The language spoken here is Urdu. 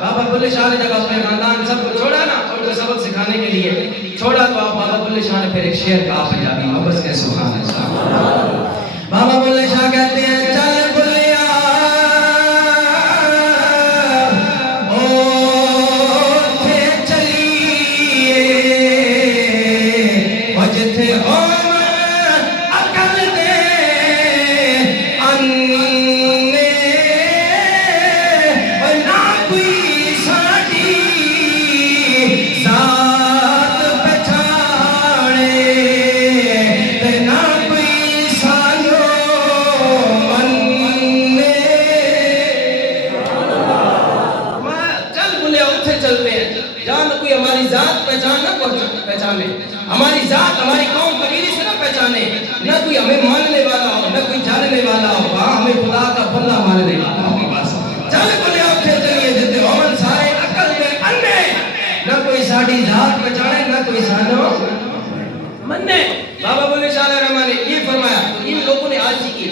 بابا بلے شاہ نے جب اپنے خاندان سب کو چھوڑا نا اور کو سبق سکھانے کے لیے چھوڑا تو آپ بابا بلے شاہ نے پھر ایک شعر کہا پنجابی محبت کے سبحان اللہ. بابا بلے شاہ کہتے ہیں چل بلیا اوتھے چلیے او جتھے عمر عقل دے انے او نہ کوئی ساڈی ذات پہچانے تے نہ کوئی سانو منے. چل بولے اتھے چلتے ہیں جہاں نہ کوئی ہماری ذات پہچانے ہماری ذات ہماری قوم قبیلے سے نہ پہچانے نہ کوئی ہمیں ماننے والا ہو نہ کوئی جاننے والا ہو وہاں ہمیں خدا کا بندہ ماننے والا ہو. بس چل بولے اتھے چلیے جتے عمر سارے عقل دے انے نہ کوئی ساڈی ذات پہچانے نہ کوئی سانو منے. بابا بلے شاہ رحمٰن نے یہ فرمایا. ان لوگوں نے آج کی